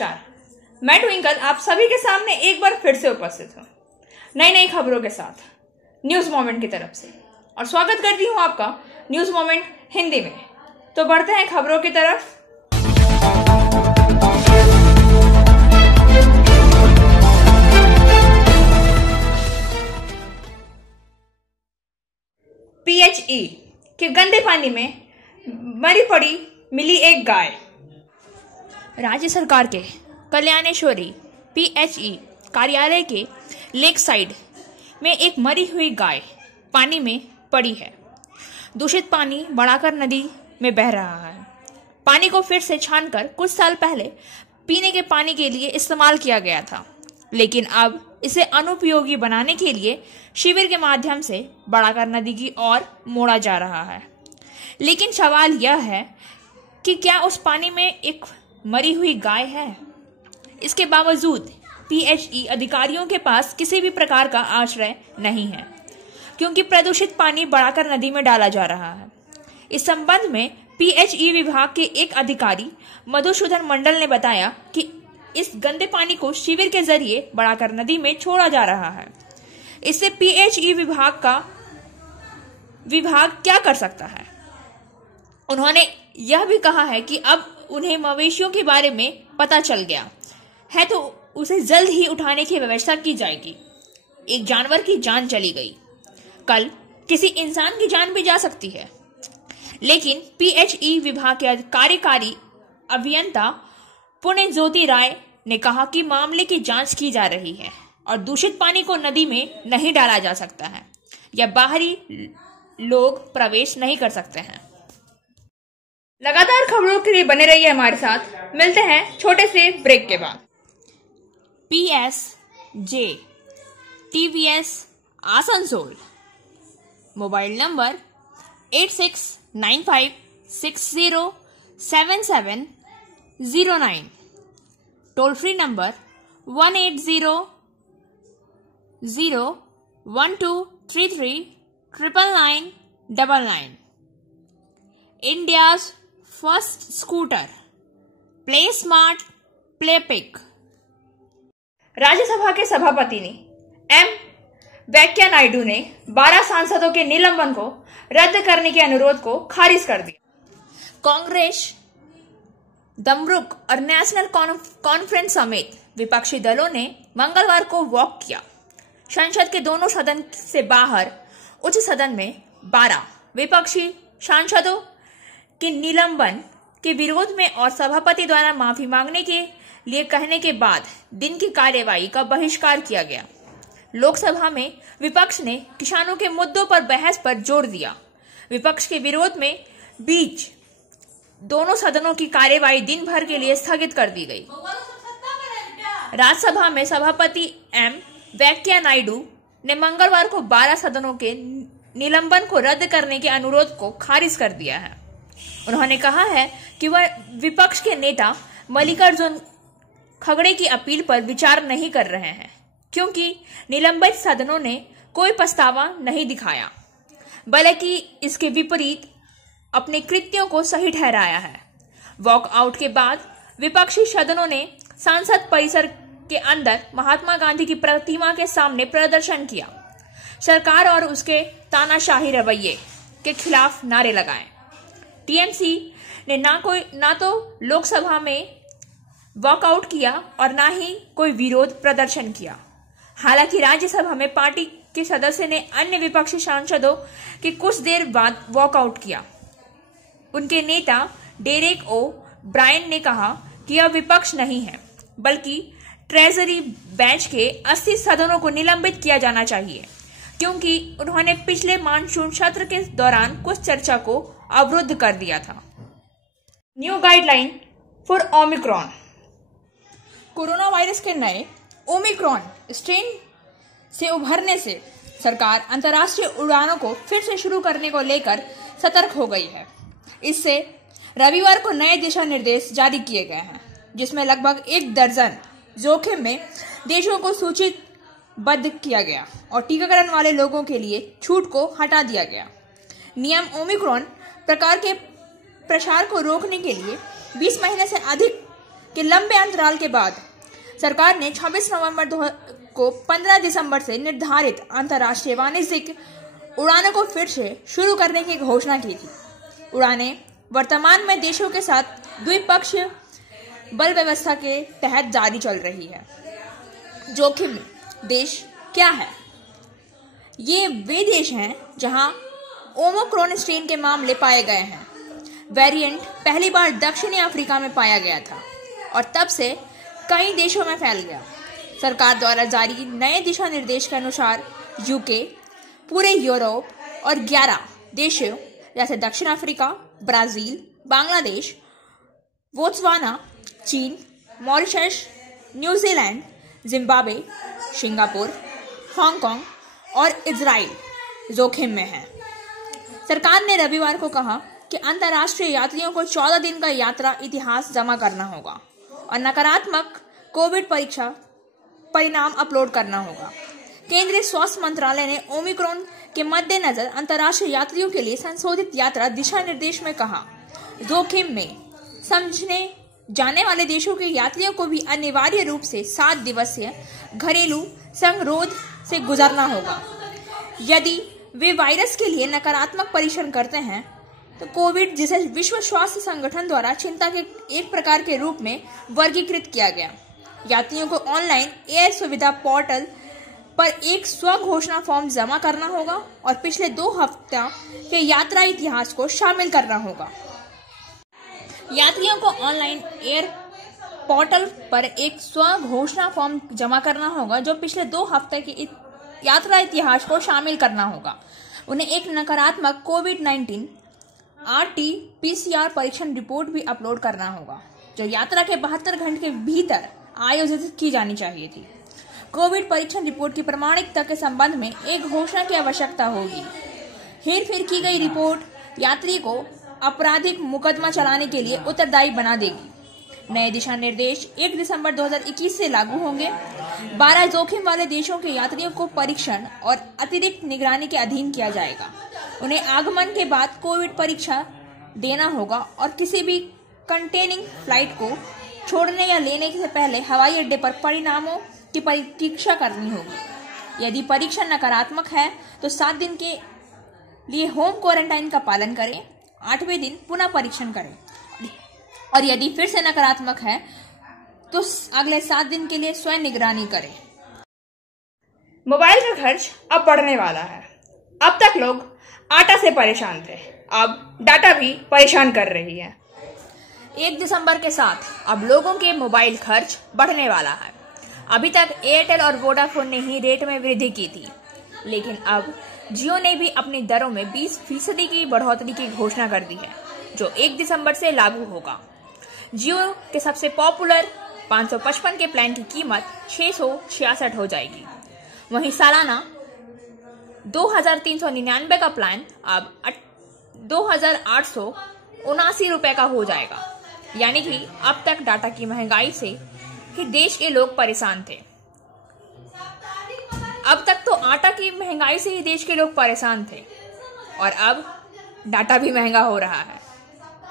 नमस्कार, मैं ट्विंकल आप सभी के सामने एक बार फिर से उपस्थित हूँ नई नई खबरों के साथ न्यूज मोमेंट की तरफ से, और स्वागत करती हूँ आपका न्यूज मोमेंट हिंदी में। तो बढ़ते हैं खबरों की तरफ। PHE के गंदे पानी में मरी पड़ी मिली एक गाय। राज्य सरकार के कल्याणेश्वरी PHE कार्यालय के लेक साइड में एक मरी हुई गाय पानी में पड़ी है। दूषित पानी बढ़ाकर नदी में बह रहा है। पानी को फिर से छानकर कुछ साल पहले पीने के पानी के लिए इस्तेमाल किया गया था, लेकिन अब इसे अनुपयोगी बनाने के लिए शिविर के माध्यम से बढ़ाकर नदी की ओर मोड़ा जा रहा है। लेकिन सवाल यह है कि क्या उस पानी में एक मरी हुई गाय है? इसके बावजूद PHE अधिकारियों के पास किसी भी प्रकार का आश्रय नहीं है, क्योंकि प्रदूषित पानी बढ़ाकर नदी में डाला जा रहा है। इस संबंध में PHE विभाग के एक अधिकारी मधुसूदन मंडल ने बताया कि इस गंदे पानी को शिविर के जरिए बढ़ाकर नदी में छोड़ा जा रहा है। इससे PHE विभाग क्या कर सकता है? उन्होंने यह भी कहा है कि अब उन्हें मवेशियों के बारे में पता चल गया है, तो उसे जल्द ही उठाने की व्यवस्था की जाएगी। एक जानवर की जान चली गई, कल किसी इंसान की जान भी जा सकती है। लेकिन PHE विभाग के कार्यकारी अभियंता पुण्य ज्योति राय ने कहा कि मामले की जांच की जा रही है और दूषित पानी को नदी में नहीं डाला जा सकता है या बाहरी लोग प्रवेश नहीं कर सकते हैं। लगातार खबरों के लिए बने रहिए हमारे साथ। मिलते हैं छोटे से ब्रेक के बाद। PSJ TVS Asansol, mobile number 8695607709, toll free number 1800123399999। India's first scooter, play smart play pick. Rajya Sabha के सभापति ने M वेंकैया नायडू ने 12 सांसदों के निलंबन को रद्द करने के अनुरोध को खारिज कर दिया। कांग्रेस, दमरुक और नेशनल कॉन्फ्रेंस समेत विपक्षी दलों ने मंगलवार को वॉक किया। संसद के दोनों सदन से बाहर उच्च सदन में 12 विपक्षी सांसदों के निलंबन के विरोध में और सभापति द्वारा माफी मांगने के लिए कहने के बाद दिन की कार्यवाही का बहिष्कार किया गया। लोकसभा में विपक्ष ने किसानों के मुद्दों पर बहस पर जोर दिया। विपक्ष के विरोध में बीच दोनों सदनों की कार्यवाही दिन भर के लिए स्थगित कर दी गई। राज्यसभा में सभापति M वेंकैया नायडू ने मंगलवार को 12 सदनों के निलंबन को रद्द करने के अनुरोध को खारिज कर दिया है। उन्होंने कहा है कि वह विपक्ष के नेता मल्लिकार्जुन खड़गे की अपील पर विचार नहीं कर रहे हैं, क्योंकि निलंबित सदनों ने कोई पछतावा नहीं दिखाया, बल्कि इसके विपरीत अपने कृत्यों को सही ठहराया है। वॉकआउट के बाद विपक्षी सदनों ने संसद परिसर के अंदर महात्मा गांधी की प्रतिमा के सामने प्रदर्शन किया, सरकार और उसके तानाशाही रवैये के खिलाफ नारे लगाए। TMC ने ना तो लोकसभा में वॉकआउट किया और ना ही कोई विरोध प्रदर्शन किया। हालांकि राज्यसभा में पार्टी के सदस्य ने अन्य विपक्षी सांसदों के कुछ देर बाद वॉकआउट किया। उनके नेता डेरेक ओ ब्रायन ने कहा कि यह विपक्ष नहीं है, बल्कि ट्रेजरी बेंच के 80 सदनों को निलंबित किया जाना चाहिए, क्योंकि उन्होंने पिछले मानसून सत्र के दौरान कुछ चर्चा को अवरुद्ध कर दिया था। New guideline for Omicron. Corona virus के नए ओमिक्रॉन स्ट्रेन से उभरने से सरकार अंतर्राष्ट्रीय उड़ानों को फिर से शुरू करने को लेकर सतर्क हो गई है। इससे रविवार को नए दिशा निर्देश जारी किए गए हैं, जिसमें लगभग 1 दर्जन जोखिम में देशों को सूचीबद्ध किया गया और टीकाकरण वाले लोगों के लिए छूट को हटा दिया गया। नियम ओमिक्रॉन प्रकार के प्रसार को रोकने के लिए 20 महीने से अधिक कि लंबे अंतराल के बाद सरकार ने 26 नवंबर को 15 दिसंबर से निर्धारित अंतर्राष्ट्रीय वाणिज्यिक उड़ानों को फिर से शुरू करने की घोषणा की थी। उड़ानें वर्तमान में देशों के साथ द्विपक्षीय बल व्यवस्था के तहत जारी चल रही है। जोखिम देश क्या है? ये वे देश हैं जहां ओमिक्रॉन स्ट्रेन के मामले पाए गए हैं। वेरिएंट पहली बार दक्षिणी अफ्रीका में पाया गया था और तब से कई देशों में फैल गया। सरकार द्वारा जारी नए दिशा निर्देश के अनुसार यूके, पूरे यूरोप और 11 देशों जैसे दक्षिण अफ्रीका, ब्राजील, बांग्लादेश, बोत्सवाना, चीन, Mauritius, New Zealand, Zimbabwe, Singapore, Hong Kong और इजराइल जोखिम में है। सरकार ने रविवार को कहा कि अंतर्राष्ट्रीय यात्रियों को 14 दिन का यात्रा इतिहास जमा करना होगा और नकारात्मक कोविड परीक्षा परिणाम अपलोड करना होगा। केंद्रीय स्वास्थ्य मंत्रालय ने ओमिक्रॉन के मद्देनजर अंतर्राष्ट्रीय यात्रियों के लिए संशोधित यात्रा दिशा निर्देश में कहा, जोखिम में समझने जाने वाले देशों के यात्रियों को भी अनिवार्य रूप से 7 दिवसीय घरेलू संगरोध से गुजरना होगा। यदि वे वायरस के लिए नकारात्मक परीक्षण करते हैं तो कोविड, जिसे विश्व स्वास्थ्य संगठन द्वारा चिंता के एक प्रकार के रूप में वर्गीकृत किया गया, यात्रियों को ऑनलाइन एयर सुविधा पोर्टल पर एक स्व घोषणा फॉर्म जमा करना होगा और पिछले 2 हफ्ते के यात्रा इतिहास को शामिल करना होगा। यात्रियों को ऑनलाइन एयर पोर्टल पर एक स्व घोषणा फॉर्म जमा करना होगा जो पिछले 2 हफ्ते के यात्रा इतिहास को शामिल करना होगा। उन्हें एक नकारात्मक कोविड-19 RT-PCR परीक्षण रिपोर्ट भी अपलोड करना होगा जो यात्रा के 72 घंटे के भीतर आयोजित की जानी चाहिए थी। कोविड परीक्षण रिपोर्ट की प्रामाणिकता के संबंध में एक घोषणा की आवश्यकता होगी। हेरफेर की गई रिपोर्ट यात्री को आपराधिक मुकदमा चलाने के लिए उत्तरदायी बना देगी। नए दिशा निर्देश 1 दिसंबर 2021 से लागू होंगे। 12 जोखिम वाले देशों के यात्रियों को परीक्षण और अतिरिक्त निगरानी के अधीन किया जाएगा। उन्हें आगमन के बाद कोविड परीक्षा देना होगा और किसी भी कंटेनिंग फ्लाइट को छोड़ने या लेने से पहले हवाई अड्डे पर परिणामों की प्रतीक्षा करनी होगी। यदि परीक्षण नकारात्मक है तो 7 दिन के लिए होम क्वारंटाइन का पालन करें। 8वें दिन पुनः परीक्षण करें और यदि फिर से नकारात्मक है तो अगले 7 दिन के लिए स्वयं निगरानी करें। मोबाइल का खर्च अब बढ़ने वाला है। अब तक लोग आटा से परेशान थे, अब डाटा भी परेशान कर रही है। 1 दिसंबर के साथ अब लोगों के मोबाइल खर्च बढ़ने वाला है। अभी तक एयरटेल और वोडाफोन ने ही रेट में वृद्धि की थी, लेकिन अब जियो ने भी अपनी दरों में 20% की बढ़ोतरी की घोषणा कर दी है जो 1 दिसंबर से लागू होगा। जियो के सबसे पॉपुलर 555 के प्लान की कीमत 666 हो जाएगी। वहीं सालाना 2399 का प्लान अब 2879 रुपए का हो जाएगा। यानी कि अब तक डाटा की महंगाई से ही देश के लोग परेशान थे। अब तक तो आटा की महंगाई से ही देश के लोग परेशान थे और अब डाटा भी महंगा हो रहा है।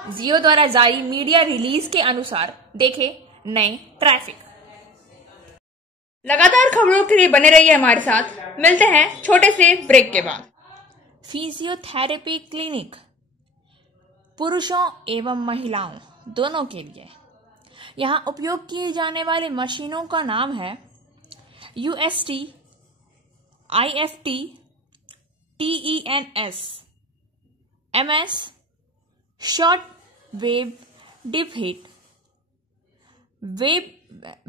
जियो द्वारा जारी मीडिया रिलीज के अनुसार देखे नए ट्रैफिक। लगातार खबरों के लिए बने रहिए हमारे साथ। मिलते हैं छोटे से ब्रेक के बाद। फिजियोथेरेपी क्लिनिक पुरुषों एवं महिलाओं दोनों के लिए। यहाँ उपयोग किए जाने वाले मशीनों का नाम है UST, IFT, TENS, MS, short wave dip heat,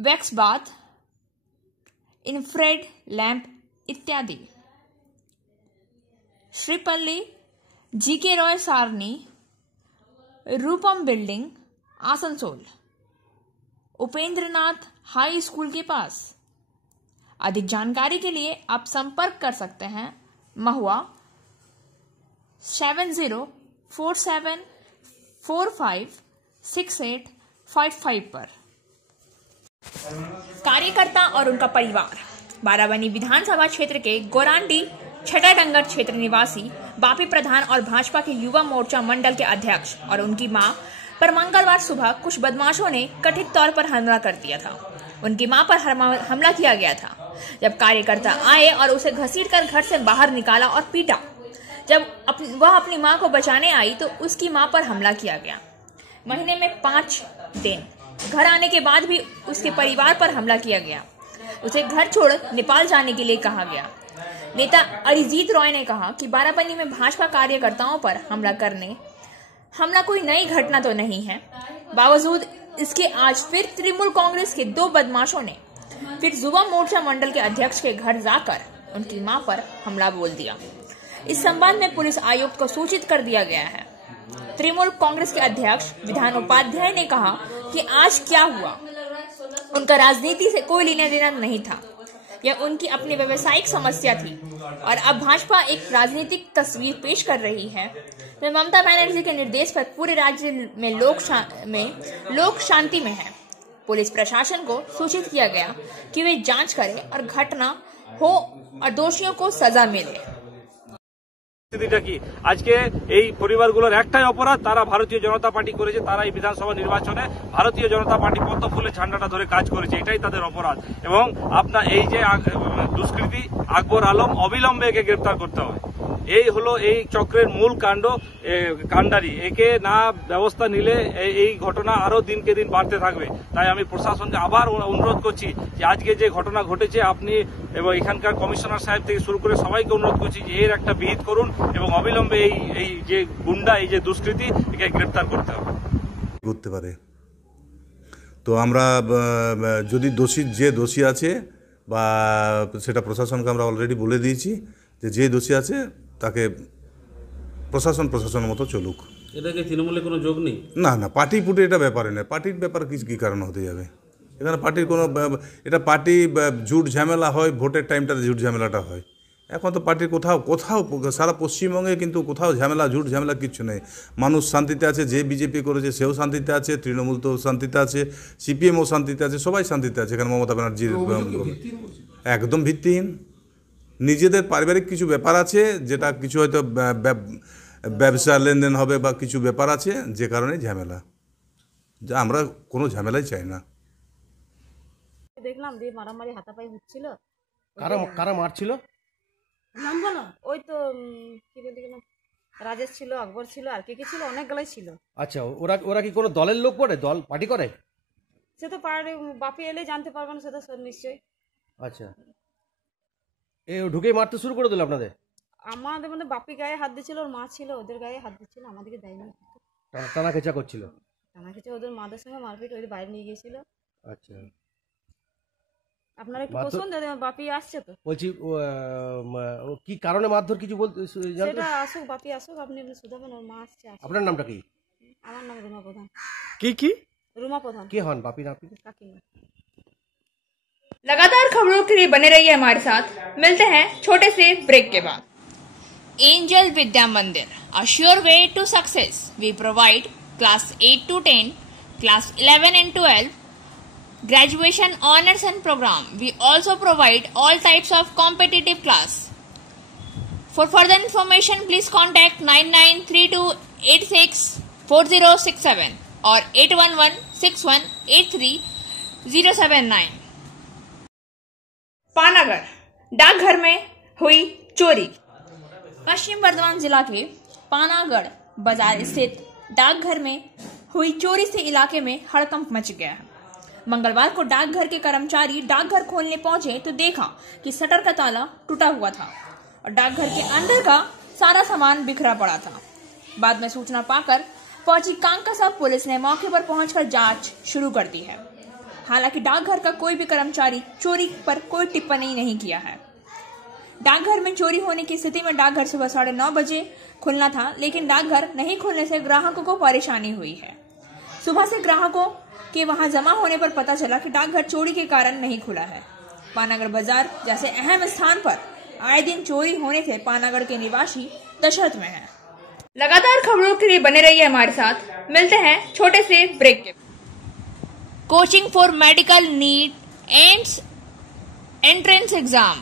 wax bath, infrared lamp इत्यादि। Sripalli, GK Roy Sarani, Rupam building, Asansol, Upendranath high school के पास। अधिक जानकारी के लिए आप संपर्क कर सकते हैं महुआ 7047456855 पर। कार्यकर्ता और उनका परिवार। बाराबनी विधानसभा क्षेत्र के गोरांडी छठा डंगर क्षेत्र निवासी बापी प्रधान और भाजपा के युवा मोर्चा मंडल के अध्यक्ष और उनकी मां पर मंगलवार सुबह कुछ बदमाशों ने कथित तौर पर हमला कर दिया था। उनकी मां पर हमला किया गया था। जब कार्यकर्ता आए और उसे घसीटकर घर से बाहर निकाला और पीटा। जब वह अपनी मां को बचाने आई तो उसकी मां पर हमला किया गया। महीने में 5 दिन घर आने के बाद भी उसके परिवार पर हमला किया गया। उसे घर छोड़ नेपाल जाने के लिए कहा गया। नेता अरिजीत रॉय ने कहा कि बाराबंकी में भाजपा कार्यकर्ताओं पर हमला कोई नई घटना तो नहीं है। बावजूद इसके आज फिर तृणमूल कांग्रेस के 2 बदमाशों ने फिर युवा मोर्चा मंडल के अध्यक्ष के घर जाकर उनकी मां पर हमला बोल दिया। इस संबंध में पुलिस आयुक्त को सूचित कर दिया गया है। तृणमूल कांग्रेस के अध्यक्ष विधान उपाध्याय ने कहा कि आज क्या हुआ उनका राजनीति से कोई लेना देना नहीं था। यह उनकी अपनी व्यवसायिक समस्या थी और अब भाजपा एक राजनीतिक तस्वीर पेश कर रही है। तो ममता बनर्जी के निर्देश पर पूरे राज्य में लोक शांति में है। पुलिस प्रशासन को सूचित किया गया कि वे जांच करें और घटना हो और दोषियों को सजा मिले। কি আজকে এই পরিবারগুলোর একটাই অপরাধ, তারা ভারতীয় জনতা পার্টি করেছে। তারা এই বিধানসভা নির্বাচনে ভারতীয় জনতা পার্টি পদ্ম ফুলের ঝান্ডাটা ধরে কাজ করেছে, এটাই তাদের অপরাধ। এবং আপনার এই যে দুষ্কৃতী আকবর আলম অবিলম্বে একে গ্রেপ্তার করতে হবে। এই হলো এই চক্রের মূল কাণ্ডারি। একে না ব্যবস্থা নিলে এই ঘটনা আরো দিনকে দিন বাড়তে থাকবে। তাই আমি প্রশাসনকে আবার অনুরোধ করছি যে আজকে যে ঘটনা ঘটেছে আপনি এবং এখানকার কমিশনার সাহেব থেকে শুরু করে সবাইকে অনুরোধ করছি যে এর একটা বিহিত করুন এবং অবিলম্বে এই যে গুন্ডা এই যে দুষ্কৃতী একে গ্রেপ্তার করতে হবে। করতে পারে তো আমরা যদি যে দোষী আছে বা সেটা প্রশাসনকে আমরা অলরেডি বলে দিয়েছি যে দোষী আছে তাকে প্রশাসনের মতো চলুক। এটাকে তৃণমূলে কোনো যোগ নেই? না, পার্টি পুটে এটা ব্যাপারে নেই। পার্টির ব্যাপার কি কারণ হতে যাবে এখানে? পার্টির কোনো এটা পার্টি ঝুট ঝামেলা হয়, ভোটের টাইমটাতে ঝুট ঝামেলাটা হয়। এখন তো পার্টির কোথাও সারা পশ্চিমবঙ্গে কিন্তু কোথাও ঝুট ঝামেলা কিচ্ছু নেই। মানুষ শান্তিতে আছে, যে বিজেপি করেছে সেও শান্তিতে আছে, তৃণমূল তো শান্তিতে আছে, সিপিএমও শান্তিতে আছে, সবাই শান্তিতে আছে। এখানে মমতা ব্যানার্জির একদম ভিত্তিহীন। নিজেদের পারিবারিক কিছু ব্যাপার আছে, যেটা কিছু হয়তো ব্যবসা লেনদেন হবে বা কিছু ব্যাপার আছে যে কারণে ঝামেলা। যা আমরা কোনো ঝামেলাই চাই না। দেখলাম দিয়ে মারামারি হাতাপাই হচ্ছিল। কারা মারছিল? নাম বলো, ওই তো কি বলতে গেলাম, রাজেশ ছিল, আকবর ছিল, আর কে ছিল, অনেকগুলাই ছিল। আচ্ছা, ওরা কি কোনো দলের লোক পড়ে, দল পার্টি করে? সে তো বাপি এলে জানতে পারবেন, সে তো নিশ্চয়ই। আচ্ছা, ঢুকে মারতে শুরু করে দিল আপনাদের? আমাদের মানে বাপি গায়ে হাত দিচ্ছিল, ওর মা ছিল, ওদের গায়ে হাত দিচ্ছিল, আমাদেরকে দেয়নি। টানা খেচা করছিল? টানা খেচা, ওদের মাদের সঙ্গে মারপিট, ওদের বাইরে নিয়ে গিয়েছিল। আচ্ছা, আপনারা একটু বসুন, বাপি আসছে তো। বলছি কি কারণে মারধর কিছু বলতে? সেটা আসুক, বাপি আসুক, আপনি শুধাবেন, ওর মা আসছে। আপনার নামটা কি? আমার নাম রুমা প্রধান। কি রুমা প্রধান। কে হন বাপি? কাকিমা। लगातार खबरों के लिए बने रहिए हमारे साथ। मिलते हैं छोटे से ब्रेक के बाद। एंजल विद्या मंदिर, a sure way to success. We provide class 8 to 10, class 11 and 12, graduation honors and program. We also provide all types of competitive class. For further information, please contact 9932864067 or 8116183079. Panagarh डाकघर में हुई चोरी। पश्चिम बर्धमान जिला के पानागढ़ बाजार स्थित डाकघर में हुई चोरी से इलाके में हड़कंप मच गया है। मंगलवार को डाकघर के कर्मचारी डाकघर खोलने पहुंचे तो देखा कि शटर का ताला टूटा हुआ था और डाकघर के अंदर का सारा सामान बिखरा पड़ा था। बाद में सूचना पाकर पहुंची कांकासाब पुलिस ने मौके पर पहुंचकर जांच शुरू कर दी है। हालांकि डाकघर का कोई भी कर्मचारी चोरी पर कोई टिप्पणी नहीं किया है। डाकघर में चोरी होने की स्थिति में डाकघर सुबह 9:30 बजे खुलना था, लेकिन डाकघर नहीं खुलने से ग्राहकों को परेशानी हुई है। सुबह से ग्राहकों के वहां जमा होने पर पता चला कि डाकघर चोरी के कारण नहीं खुला है। पानागढ़ बाजार जैसे अहम स्थान पर आए दिन चोरी होने से पानागढ़ के निवासी दशहत में हैं। लगातार खबरों के लिए बने रहिए हमारे साथ। मिलते हैं छोटे से ब्रेक के। Coaching for medical need ends entrance exam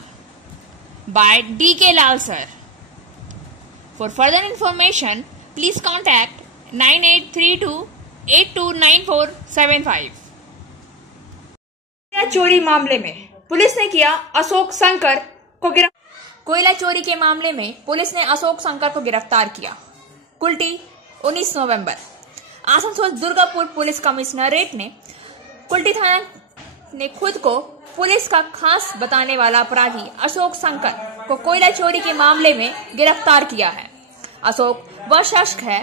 by D.K. Lal sir. For further information, please contact 829475। चोरी मामले में पुलिस ने किया अशोक शंकर को गिरफ्तार। कोयला चोरी के मामले में पुलिस ने अशोक शंकर को गिरफ्तार किया। कुल्टी 19 नवंबर। आसनसोल दुर्गापुर पुलिस कमिश्नरेट ने कुल्टी थाना ने खुद को पुलिस का खास बताने वाला अपराधी अशोक शंकर को कोयला चोरी के मामले में गिरफ्तार किया है। अशोक वह शख्स है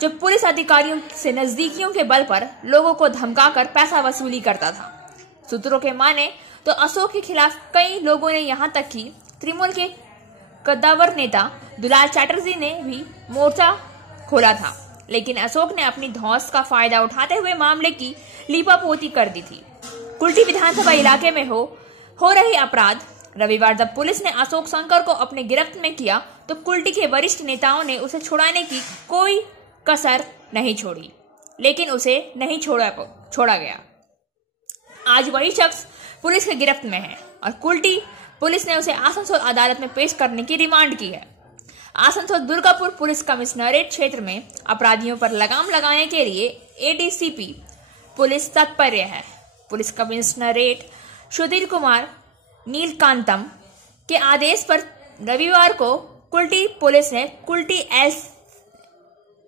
जो पुलिस अधिकारियों से नजदीकियों के बल पर लोगों को धमकाकर पैसा वसूली करता था। सूत्रों के माने तो अशोक के खिलाफ कई लोगों ने यहां तक कि तृणमूल के कद्दावर नेता दुलाल चैटर्जी ने भी मोर्चा खोला था, लेकिन अशोक ने अपनी धौंस का फायदा उठाते हुए मामले की लीपापोती कर दी थी। कुल्टी विधानसभा इलाके में हो रही अपराध। रविवार जब पुलिस ने अशोक शंकर को अपने गिरफ्त में किया तो कुल्टी के वरिष्ठ नेताओं ने उसे छुड़ाने की कोई कसर नहीं छोड़ी, लेकिन उसे नहीं छोड़ा गया। आज वही शख्स पुलिस के गिरफ्त में है और कुल्टी पुलिस ने उसे आसनसोल अदालत में पेश करने की रिमांड की है। आसनसोल दुर्गापुर पुलिस कमिश्नरेट क्षेत्र में अपराधियों पर लगाम लगाने के लिए एडीसीपी पुलिस तत्पर है। पुलिस कमिश्नरेट सुधीर कुमार नीलकांतम के आदेश पर रविवार को कुल्टी पुलिस ने कुल्टी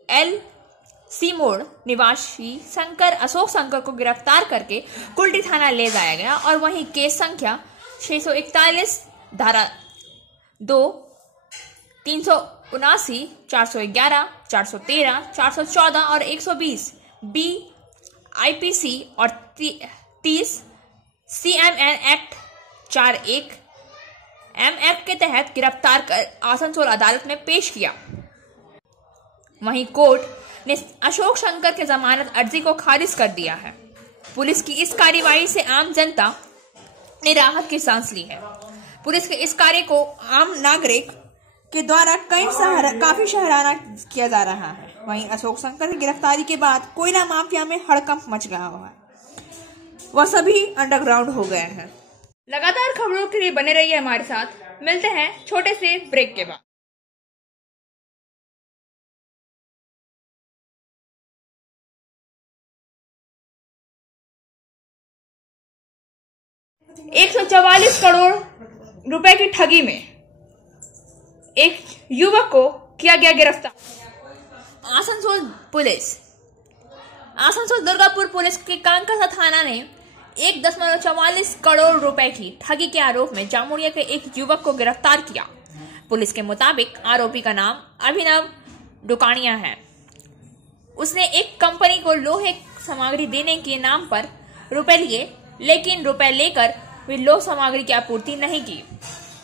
एल सी मोड़ निवासी अशोक शंकर को गिरफ्तार करके कुल्टी थाना ले जाया गया और वहीं केस संख्या 641 धारा 2 379 411 413 414 और 120 बी आईपीसी और 30 सीएमएन एक्ट 41 एम एक्ट के तहत गिरफ्तार कर आसनसोल अदालत में पेश किया। वहीं कोर्ट ने अशोक शंकर के जमानत अर्जी को खारिज कर दिया है। पुलिस की इस कार्रवाई से आम जनता ने राहत की सांस ली है। पुलिस के इस कार्य को आम नागरिक के द्वारा काफी सराहना किया जा रहा है। वहीं अशोक शंकर की गिरफ्तारी के बाद कोयला माफिया में हड़कंप मच गया हुआ है, वह सभी अंडरग्राउंड हो गए हैं। लगातार खबरों के लिए बने रहिए हमारे साथ। मिलते हैं छोटे से ब्रेक के बाद। $144 करोड़ रुपए की ठगी में एक युवक को किया गया गिरफ्तार। आसनसोल दुर्गापुर पुलिस के कांकसा थाना ने 1.44 करोड़ रुपए की ठगी के आरोप में जामुड़िया के एक युवक को गिरफ्तार किया। पुलिस के मुताबिक आरोपी का नाम अभिनव डुकानिया है। उसने एक कंपनी को लोहे सामग्री देने के नाम पर रुपए लिए, लेकिन रुपए लेकर वे लोह सामग्री की आपूर्ति नहीं की।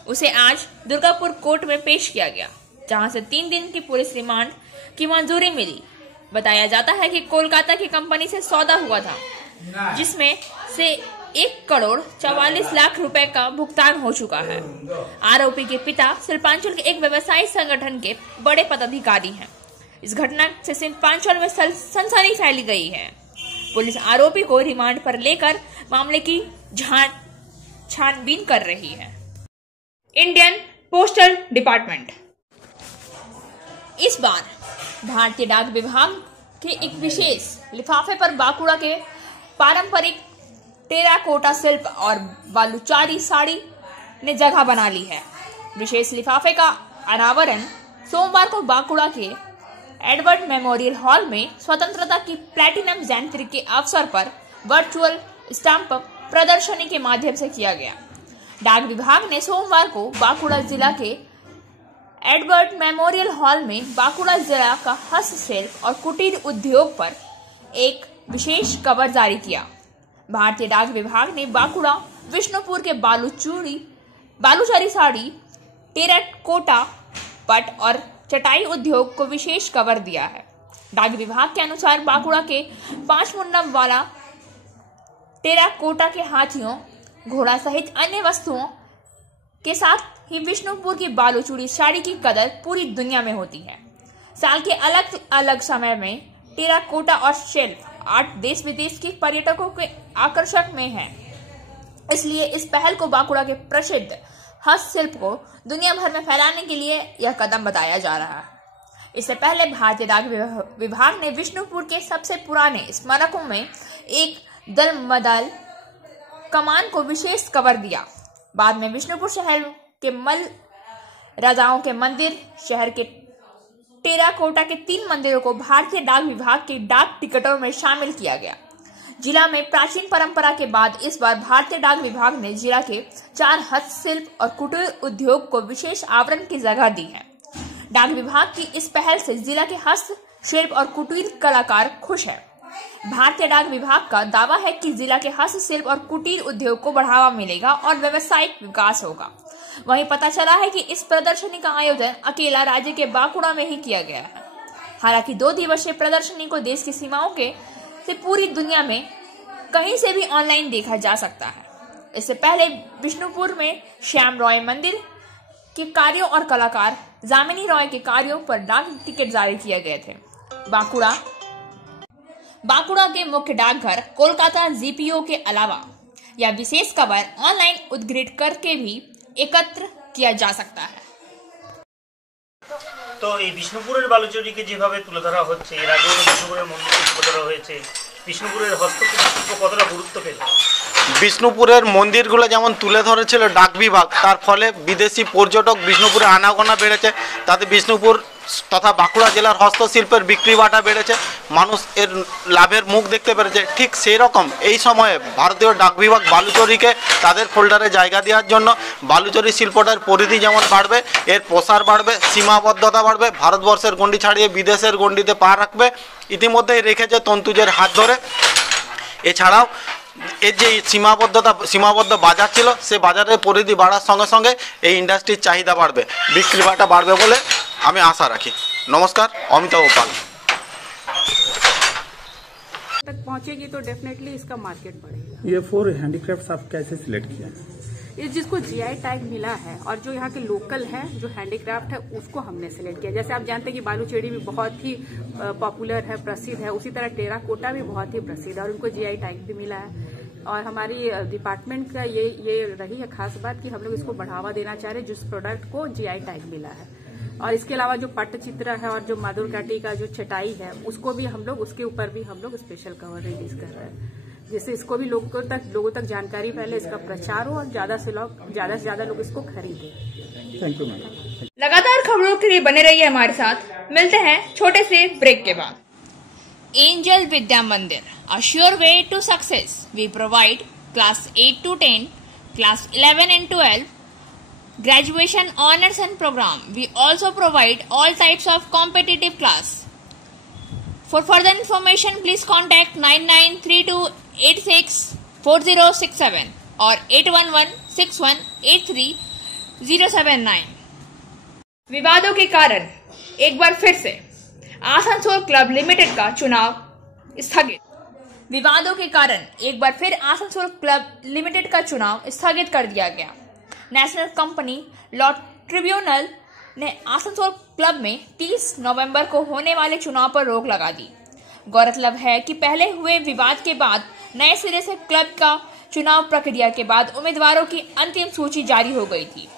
उसे आज दुर्गापुर कोर्ट में पेश किया गया, जहां से 3 दिन की पुलिस रिमांड की मंजूरी मिली। बताया जाता है कि कोलकाता की कंपनी से सौदा हुआ था, जिसमें से 1.44 करोड़ रुपए का भुगतान हो चुका है। आरोपी के पिता शिल्पांचल के एक व्यवसायिक संगठन के बड़े पदाधिकारी हैं। इस घटना से शिल्पांचल में सनसनी फैली गई है। पुलिस आरोपी को रिमांड पर लेकर मामले की छानबीन कर रही है। इंडियन पोस्टल डिपार्टमेंट इस बार भारतीय डाक विभाग के एक विशेष लिफाफे पर बांकुड़ा के पारंपरिक टेराकोटा शिल्प और बालूचारी साड़ी ने जगह बना ली है। विशेष लिफाफे का अनावरण सोमवार को बांकुड़ा के एडवर्ड मेमोरियल हॉल में स्वतंत्रता की प्लैटिनम जयंती के अवसर पर वर्चुअल स्टैंप प्रदर्शनी के माध्यम से किया गया। डाक विभाग ने सोमवार को बांकुड़ा जिला के एडवर्ड मेमोरियल हॉल में बांकुड़ा जिला का हस्तशिल्प और कुटीर उद्योग पर एक विशेष कवर जारी किया। भारतीय डाक विभाग ने बांकुड़ा विष्णुपुर के बालूचारी साड़ी, टेराकोटा पट और चटाई उद्योग को विशेष कवर दिया है। डाक विभाग के अनुसार बांकुड़ा के 5 मुंडम वाला टेराकोटा के हाथियों, घोड़ा सहित अन्य वस्तुओं के साथ ही विष्णुपुर की बालूचूड़ी साड़ी की कदर पूरी दुनिया में होती है। साल के अलग अलग समय में टेराकोटा और शिल्प आर्ट देश विदेश के पर्यटकों के आकर्षक में है। इसलिए इस पहल को बांकुड़ा के प्रसिद्ध हस्तशिल्प को दुनिया भर में फैलाने के लिए यह कदम बताया जा रहा है। इससे पहले भारतीय डाक विभाग ने विष्णुपुर के सबसे पुराने स्मारकों में एक दलमदल कमान को विशेष कवर दिया। बाद में विष्णुपुर शहर के मल राजाओं के मंदिर, शहर के टेराकोटा के 3 मंदिरों को भारतीय डाक विभाग के डाक टिकटों में शामिल किया गया। जिला में प्राचीन परंपरा के बाद इस बार भारतीय डाक विभाग ने जिला के 4 हस्तशिल्प और कुटीर उद्योग को विशेष आवरण की जगह दी है। डाक विभाग की इस पहल से जिला के हस्तशिल्प और कुटीर कलाकार खुश है। भारतीय डाक विभाग का दावा है कि जिला के हस्तशिल्प और कुटीर उद्योग को बढ़ावा मिलेगा और व्यावसायिक विकास होगा। वहीं पता चला है कि इस प्रदर्शनी का आयोजन अकेला राज्य के बांकुड़ा में ही किया गया है। हालांकि 2 दिवसीय प्रदर्शनी को देश की सीमाओं के से पूरी दुनिया में कहीं से भी ऑनलाइन देखा जा सकता है। इससे पहले विष्णुपुर में श्याम रॉय मंदिर के कार्यों और कलाकार जामिनी रॉय के कार्यों पर डाक टिकट जारी किए गए थे। बांकुड़ा के मुख्य डाकघर कोलकाता जीपीओ के अलावा यह विशेष कवर ऑनलाइन उद्धृत करके भी एकत्र किया जा सकता है। তো এই বিষ্ণুপুরের বালুচরীকে যেভাবে তুলে ধরা হচ্ছে, এর আগেও বিষ্ণুপুরের মন্দিরকে তুলে ধরা হয়েছে, বিষ্ণুপুরের হস্তশিল্প শিল্প কতটা গুরুত্ব পেল? বিষ্ণুপুরের মন্দিরগুলো যেমন তুলে ধরেছিল ডাক বিভাগ, তার ফলে বিদেশি পর্যটক বিষ্ণুপুরে আনাগোনা বেড়েছে, তাতে বিষ্ণুপুর তথা বাঁকুড়া জেলার হস্তশিল্পের বিক্রি বাটা বেড়েছে, মানুষ এর লাভের মুখ দেখতে পেরেছে। ঠিক সেই রকম এই সময়ে ভারতীয় ডাক বিভাগ বালুচরীকে তাদের ফোল্ডারে জায়গা দেওয়ার জন্য বালুচরী শিল্পটার পরিধি যেমন বাড়বে, এর প্রসার বাড়বে, সীমাবদ্ধতা বাড়বে, ভারতবর্ষের গণ্ডি ছাড়িয়ে বিদেশের গণ্ডিতে পা রাখবে, ইতিমধ্যেই রেখেছে তন্তুজের হাত ধরে। এছাড়াও এর যে সীমাবদ্ধ বাজার ছিল, সে বাজারের পরিধি বাড়ার সঙ্গে সঙ্গে এই ইন্ডাস্ট্রির চাহিদা বাড়বে, বিক্রি বাটা বাড়বে বলে আমি আশা রাখি। নমস্কার, অমিতাভ পাল। तक पहुंचेगी तो डेफिनेटली इसका मार्केट बढ़ेगा। ये 4 हैंडीक्राफ्ट्स आप कैसे सिलेक्ट किया? ये जिसको जीआई टैग मिला है और जो यहाँ के लोकल है, जो हैंडीक्राफ्ट है, उसको हमने सिलेक्ट किया। जैसे आप जानते हैं कि बालूचेड़ी भी बहुत ही पॉपुलर है, प्रसिद्ध है, उसी तरह टेराकोटा भी बहुत ही प्रसिद्ध है और उनको जीआई टैग भी मिला है। और हमारी डिपार्टमेंट का ये रही है खास बात कि हम लोग इसको बढ़ावा देना चाह रहे हैं जिस प्रोडक्ट को जीआई टैग मिला है। और इसके अलावा जो पट्टचित्र है और जो माधुरकाटी का जो चटाई है, उसको भी हम लोग, उसके ऊपर भी हम लोग स्पेशल कवर रिलीज कर रहे हैं, जिससे इसको भी लोगों तक जानकारी फैले, इसका प्रचार हो और ज्यादा से ज्यादा लोग इसको खरीदें। Thank you ma'am. लगातार खबरों के लिए बने रहिए हमारे साथ। मिलते हैं छोटे से ब्रेक के बाद। एंजल विद्या मंदिर, a sure way to success. We provide class 8 to 10, class 11 and 12, graduation honors and program. We also provide all types of competitive class. For further information, please contact 9932864067 or 8116183079. विवादों के कारण एक बार फिर से Asansol club limited का चुनाव स्थगित। विवादों के कारण एक बार फिर आसनसोल क्लब लिमिटेड का चुनाव स्थगित कर दिया गया। नेशनल कंपनी लॉ ट्रिब्यूनल ने आसनसोल क्लब में 30 नवंबर को होने वाले चुनाव पर रोक लगा दी। गौरतलब है कि पहले हुए विवाद के बाद नए सिरे से क्लब का चुनाव प्रक्रिया के बाद उम्मीदवारों की अंतिम सूची जारी हो गई थी।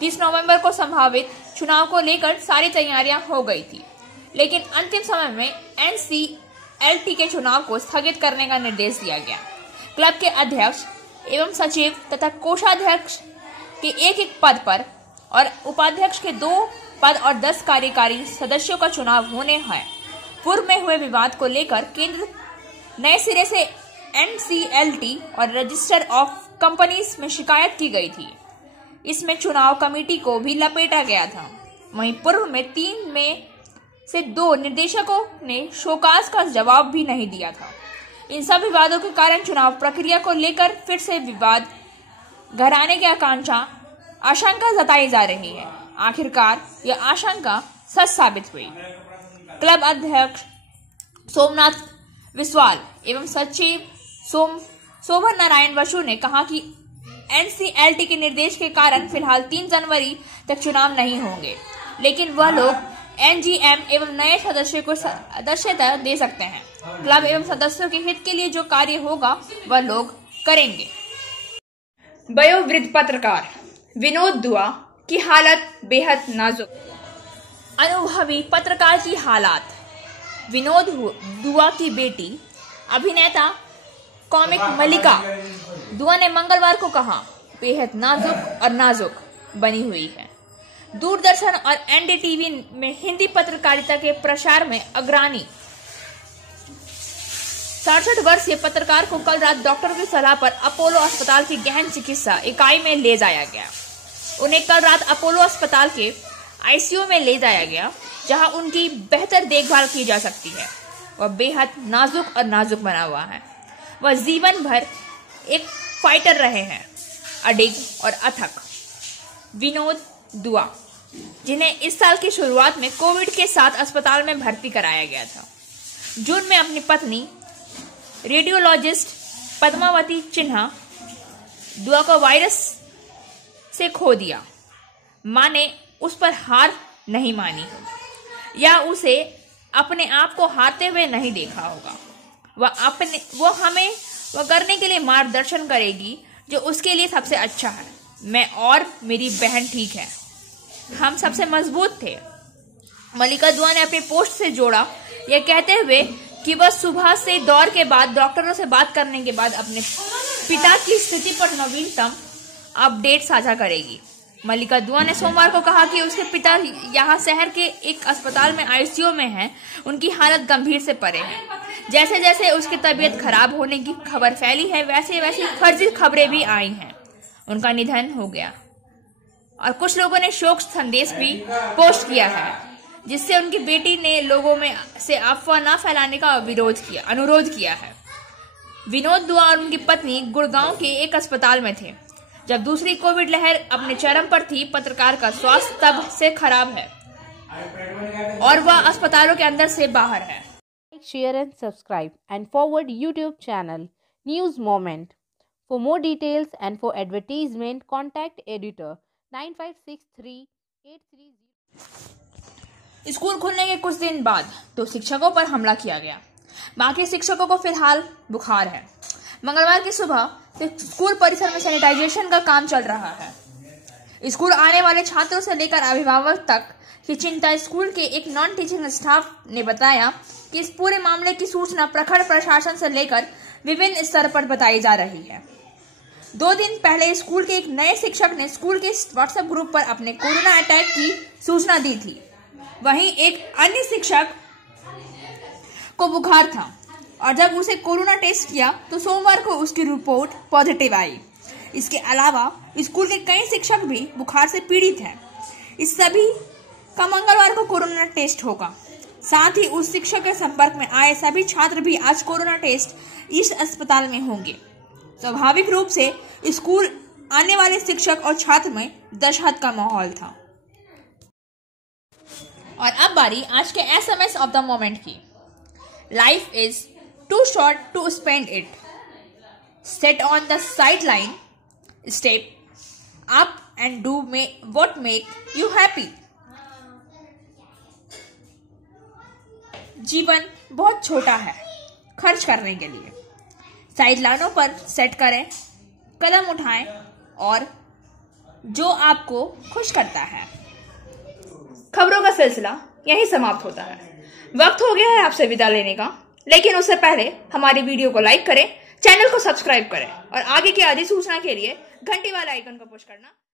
30 नवंबर को संभावित चुनाव को लेकर सारी तैयारियां हो गई थी, लेकिन अंतिम समय में NCLT के चुनाव को स्थगित करने का निर्देश दिया गया। क्लब के अध्यक्ष एवं सचिव तथा कोषाध्यक्ष के एक पद पर और उपाध्यक्ष के 2 पद और 10 कार्यकारी सदस्यों का चुनाव होने हैं। पूर्व में हुए विवाद को लेकर केंद्र नए सिरे से NCLT और रजिस्टर ऑफ कंपनीज में शिकायत की गई थी। इसमें चुनाव कमेटी को भी लपेटा गया था। वहीं पूर्व में 3 में से 2 निर्देशकों ने शोकाज का जवाब भी नहीं दिया था। इन सब विवादों के कारण चुनाव प्रक्रिया को लेकर फिर से विवाद घर आने की आशंका जताई जा रही है। आखिरकार यह आशंका सच साबित हुई। क्लब अध्यक्ष सोमनाथ विस्वाल एवं सचिव शोभन नारायण बसु ने कहा कि NCLT के निर्देश के कारण फिलहाल 3 जनवरी तक चुनाव नहीं होंगे, लेकिन वह लोग NGM एवं नए सदस्य को सदस्यता दे सकते हैं। क्लब एवं सदस्यों के हित के लिए जो कार्य होगा वह लोग करेंगे। वयोवृद्ध पत्रकार विनोद दुआ की हालत बेहद नाजुक। अनुभवी पत्रकार की हालात। विनोद दुआ की बेटी अभिनेता कॉमिक मलिका दुआ ने मंगलवार को कहा, बेहद नाजुक और नाजुक बनी हुई है। दूरदर्शन और एनडीटीवी में हिंदी पत्रकारिता के प्रसार में अग्रणी 67 वर्षीय पत्रकार को कल रात डॉक्टर की सलाह पर अपोलो अस्पताल की गहन चिकित्सा इकाई में ले जाया गया। उन्हें कल रात अपोलो अस्पताल के आईसीयू में ले जाया गया, जहां उनकी बेहतर देखभाल की जा सकती है। वह बेहद नाजुक और नाजुक बना हुआ है। वह जीवन भर एक फाइटर रहे हैं, अडिग और अथक। विनोद दुआ, जिन्हें इस साल की शुरुआत में कोविड के साथ अस्पताल में भर्ती कराया गया था, जून में अपनी पत्नी रेडियोलॉजिस्ट पद्मावती चिन्हा दुआ को वायरस से खो दिया। मां ने उस पर हार नहीं मानी या उसे अपने आप को हारते हुए नहीं देखा होगा। वो हमें करने के लिए मार्गदर्शन करेगी जो उसके लिए सबसे अच्छा है। मैं और मेरी बहन ठीक है, हम सबसे मजबूत थे। मलिका दुआ ने अपनी पोस्ट से जोड़ा, यह कहते हुए कि वह सुबह से दौर के बाद डॉक्टरों से बात करने के बाद अपने पिता की स्थिति पर नवीनतम अपडेट साझा करेगी। मलिका दुआ ने सोमवार को कहा कि उसके पिता यहां शहर के एक अस्पताल में आईसीयू में हैं। उनकी हालत गंभीर से परे है। जैसे जैसे उसकी तबीयत खराब होने की खबर फैली है, वैसे वैसे फर्जी खबरें भी आई हैं। उनका निधन हो गया और कुछ लोगों ने शोक संदेश भी पोस्ट किया है, जिससे उनकी बेटी ने लोगों में से अफवाह न फैलाने का अनुरोध किया है। विनोद दुआ और उनकी पत्नी गुड़गांव के एक अस्पताल में थे जब दूसरी कोविड लहर अपने चरम पर थी। पत्रकार का स्वास्थ्य तब से खराब है और वह अस्पतालों के अंदर से बाहर है। Share and subscribe and forward YouTube channel News Moment. For more details and for advertisement, contact editor 956383. School खुलने के कुछ दिन बाद 2 शिक्षकों पर हमला किया गया। बाकी शिक्षकों को फिलहाल बुखार है। मंगलवार की सुबह स्कूल परिसर में सैनिटाइजेशन का काम चल रहा है। स्कूल आने वाले छात्रों से लेकर अभिभावक तक की चिंता स्कूल के एक नॉन टीचिंग स्टाफ ने बताया कि इस पूरे मामले की सूचना प्रखंड प्रशासन से लेकर विभिन्न स्तर पर बताई जा रही है। 2 दिन पहले स्कूल के एक नए शिक्षक ने स्कूल के व्हाट्सएप ग्रुप पर अपने कोरोना अटैक की सूचना दी थी। वहीं एक अन्य शिक्षक को बुखार था और जब उसे कोरोना टेस्ट किया तो सोमवार को उसकी रिपोर्ट पॉजिटिव आई। इसके अलावा स्कूल के कई शिक्षक भी बुखार से पीड़ित हैं। इस सभी का मंगलवार को कोरोना टेस्ट होगा। साथ ही उस शिक्षक के संपर्क में आए सभी छात्र भी आज कोरोना टेस्ट इस अस्पताल में होंगे। स्वाभाविक रूप से स्कूल आने वाले शिक्षक और छात्र में दशहत का माहौल था। और अब बारी आज के SMS ऑफ द मोमेंट की। Life is too short to spend it. Sit on the sideline, step up and do what make you happy. जीवन बहुत छोटा है खर्च करने के लिए। साइडलाइनों पर सेट करें, कदम उठाएं और जो आपको खुश करता है। खबरों का सिलसिला यहीं समाप्त होता है। वक्त हो गया है आपसे विदा लेने का, लेकिन उससे पहले हमारी वीडियो को लाइक करें, चैनल को सब्सक्राइब करें और आगे की अधिसूचना के लिए घंटी वाला आइकन को पुश करना